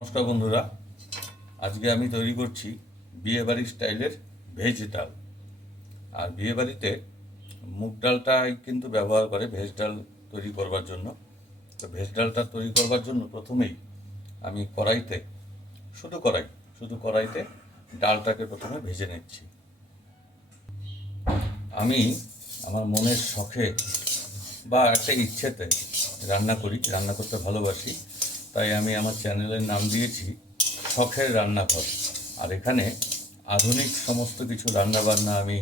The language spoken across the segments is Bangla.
নমস্কার বন্ধুরা, আজকে আমি তৈরি করছি বিয়েবাড়ির স্টাইলের ভেজ ডাল। আর বিয়েবাড়িতে মুগ ডালটাই কিন্তু ব্যবহার করে ভেজ ডাল তৈরি করবার জন্য। তো ভেজ ডালটা তৈরি করবার জন্য প্রথমেই আমি শুধু কড়াইতে ডালটাকে প্রথমে ভেজে নিচ্ছি। আমি আমার মনের শখে বা একটা ইচ্ছেতে রান্না করতে ভালোবাসি। তাই আমি আমার চ্যানেলের নাম দিয়েছি শখের রান্নাঘর। আর এখানে আধুনিক সমস্ত কিছু রান্নাবান্না আমি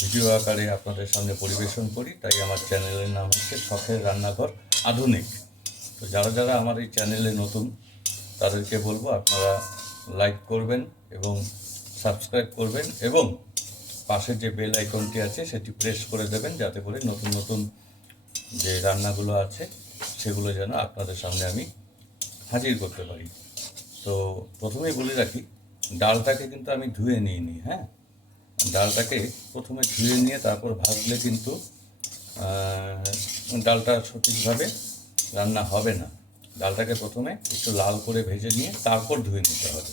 ভিডিও আকারে আপনাদের সামনে পরিবেশন করি। তাই আমার চ্যানেলের নাম হচ্ছে শখের রান্নাঘর আধুনিক। তো যারা যারা আমার এই চ্যানেলে নতুন তাদেরকে বলবো আপনারা লাইক করবেন এবং সাবস্ক্রাইব করবেন এবং পাশের যে বেল আইকনটি আছে সেটি প্রেস করে দেবেন, যাতে করে নতুন নতুন যে রান্নাগুলো আছে সেগুলো যেন আপনাদের সামনে আমি হাজির করতে পারি। তো প্রথমেই বলে রাখি, ডালটাকে কিন্তু আমি ধুয়ে নিইনি। হ্যাঁ, ডালটাকে প্রথমে ধুয়ে নিয়ে তারপর ভাজলে কিন্তু ডালটা সঠিকভাবে রান্না হবে না। ডালটাকে প্রথমে একটু লাল করে ভেজে নিয়ে তারপর ধুয়ে নিতে হবে।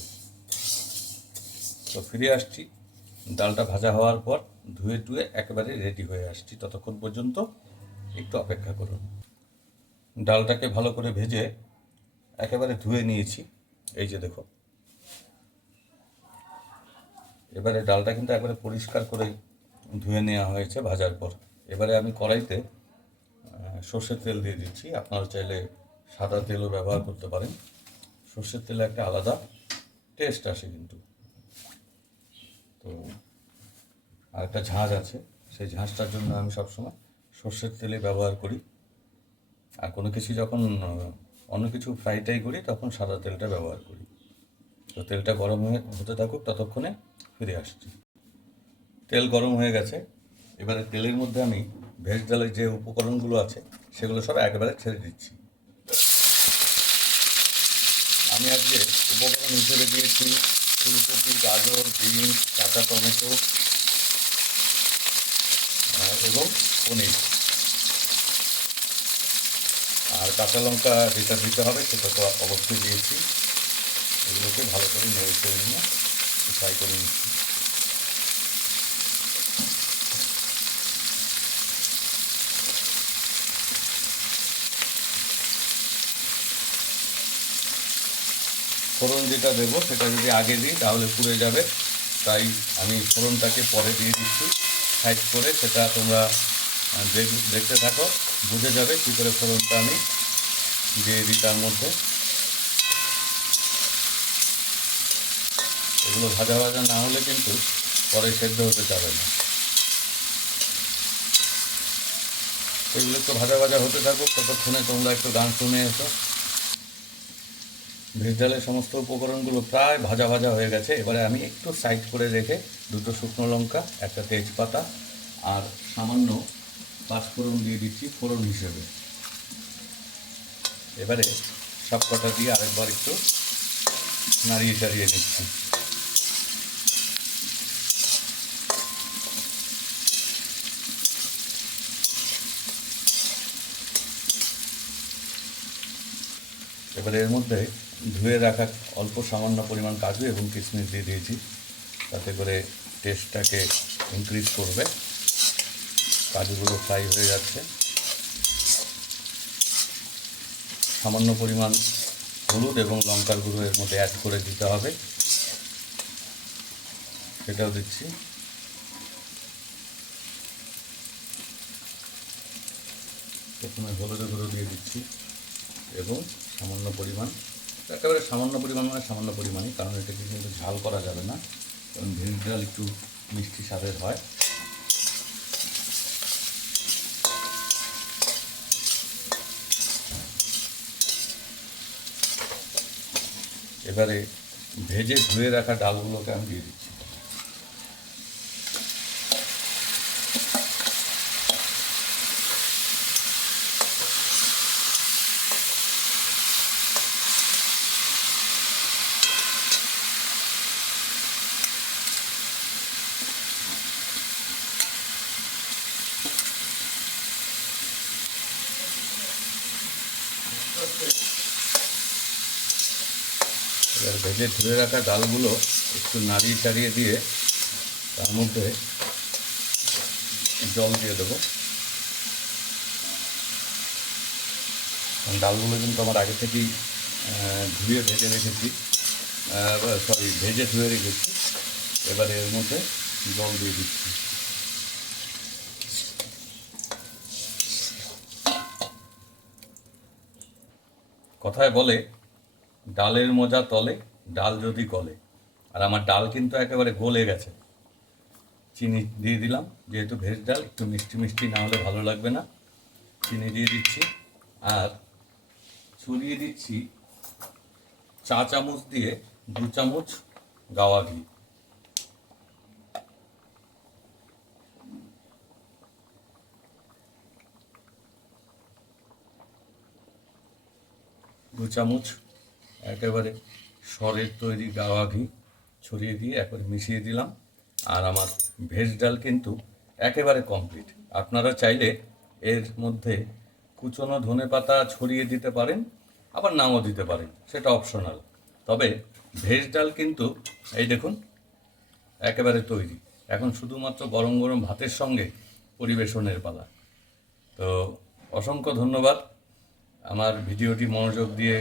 তো ফিরে আসছি, ডালটা ভাজা হওয়ার পর ধুয়ে টুয়ে একেবারে রেডি হয়ে আসছি। ততক্ষণ পর্যন্ত একটু অপেক্ষা করুন। ডালটাকে ভালো করে ভেজে একেবারে ধুয়ে নিয়েছি, এই যে দেখো। এবারে ডালটা কিন্তু একবারে পরিষ্কার করে ধুয়ে নেওয়া হয়েছে ভাজার পর। এবারে আমি কড়াইতে সর্ষের তেল দিয়ে দিচ্ছি। আপনারা চাইলে সাদা তেলও ব্যবহার করতে পারেন। সর্ষের তেলে একটা আলাদা টেস্ট আসে কিন্তু। তো আর একটা ঝাঁঝ আছে, সেই ঝাঁঝটার জন্য আমি সবসময় সর্ষের তেলে ব্যবহার করি। আর কোনো কিছু যখন অন্য কিছু ফ্রাইটাই করি তখন সাদা তেলটা ব্যবহার করি। তো তেলটা গরম হতে থাকুক, ততক্ষণে ফিরে আসছি। তেল গরম হয়ে গেছে। এবারে তেলের মধ্যে আমি ভেজ ডালের যে উপকরণগুলো আছে সেগুলো সব একেবারে ছেড়ে দিচ্ছি। আমি আজকে উপকরণ হিসেবে দিয়েছি ফুলকপি, গাজর, বিনস, কাঁচা টমেটো এবং পনির। আর কাঁচা লঙ্কা যেটা দিতে হবে সেটা তো অবশ্যই দিয়েছি। এগুলোকে ভালো করে নেড়ে চেড়ে নিয়ে ফ্রাই করে নিচ্ছি। ফোড়ন যেটা দেবো সেটা যদি আগে দিই তাহলে পুড়ে যাবে, তাই আমি ফোড়নটাকে পরে দিয়ে দিচ্ছি সাইড করে। সেটা তোমরা দেখতে থাকো, বুঝে যাবে কী করে ফোড়নটা আমি দিয়ে দিই তার মধ্যে। এগুলো ভাজা ভাজা না হলে কিন্তু পরে সেদ্ধ হতে যাবে না। এগুলো একটু ভাজা ভাজা হতে থাকুক, ততক্ষণে তোমরা একটু গান শুনে এসো। ভেজ ডালের সমস্ত উপকরণগুলো প্রায় ভাজা ভাজা হয়ে গেছে। এবারে আমি একটু সাইড করে রেখে দুটো শুকনো লঙ্কা, একটা তেজপাতা আর সামান্য পাঁচফোড়ন দিয়ে দিচ্ছি ফোড়ন হিসেবে। এবারে সব কটা দিয়ে আরেকবার একটু নাড়িয়ে চাড়িয়ে নিচ্ছি। এবারে এর মধ্যে ধুয়ে রাখা অল্প সামান্য পরিমাণ কাজু এবং কিশমিশ দিয়ে দিয়েছি, তাতে করে টেস্টটাকে ইনক্রিজ করবে। কাজুগুলো ফ্রাই হয়ে যাচ্ছে। সামান্য পরিমাণ হলুদ এবং লঙ্কার গুঁড়ো এর মধ্যে অ্যাড করে দিতে হবে, সেটাও দিচ্ছি। প্রথমে হলুদের গুঁড়ো দিয়ে দিচ্ছি এবং সামান্য পরিমাণ, একেবারে সামান্য পরিমাণ মানে সামান্য পরিমাণই, কারণ এটাকে কিন্তু ঝাল করা যাবে না, কারণ ভেজ ডাল একটু মিষ্টি স্বাদের হয়। এবারে ভেজে ধুয়ে রাখা ডালগুলোকে আমি দিয়ে দিচ্ছি। এবার ভেজে ধুয়ে রাখা ডালগুলো একটু নাড়িয়ে চাড়িয়ে দিয়ে তার মধ্যে জল দিয়ে দেবো। ডালগুলো কিন্তু আমার আগে থেকেই ধুয়ে ভেজে রেখেছি, ভেজে ধুয়ে রেখেছি। এবারে এর মধ্যে জল দিয়ে দিচ্ছি। কথায় বলে ডালের মজা তলে, ডাল যদি গলে। আর আমার ডাল কিন্তু একেবারে গলে গেছে। চিনি দিয়ে দিলাম, যেহেতু ভেজ ডাল একটু মিষ্টি মিষ্টি না হলে ভালো লাগবে না। চিনি দিয়ে দিচ্ছি আর ছড়িয়ে দিচ্ছি চা চামচ দিয়ে 2 চামচ গাওয়া ঘি। দু চামচ একেবারে সরের তৈরি গাওয়া ঘি ছড়িয়ে দিয়ে একবারে মিশিয়ে দিলাম। আর আমার ভেজ ডাল কিন্তু একেবারে কমপ্লিট। আপনারা চাইলে এর মধ্যে কুচনো ধনেপাতা ছড়িয়ে দিতে পারেন, আবার নাও দিতে পারেন, সেটা অপশনাল। তবে ভেজ ডাল কিন্তু এই দেখুন একেবারে তৈরি। এখন শুধুমাত্র গরম গরম ভাতের সঙ্গে পরিবেশনের পালা। তো অসংখ্য ধন্যবাদ আমার ভিডিওটি মনোযোগ দিয়ে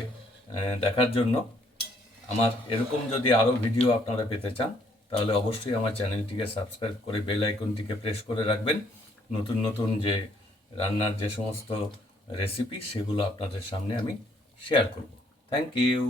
দেখার জন্য। আমার এরকম যদি আরও ভিডিও আপনারা পেতে চান তাহলে অবশ্যই আমার চ্যানেলটিকে সাবস্ক্রাইব করে বেল আইকনটিকে প্রেস করে রাখবেন। নতুন নতুন যে রান্নার যে সমস্ত রেসিপি সেগুলো আপনাদের সামনে আমি শেয়ার করব। Thank you.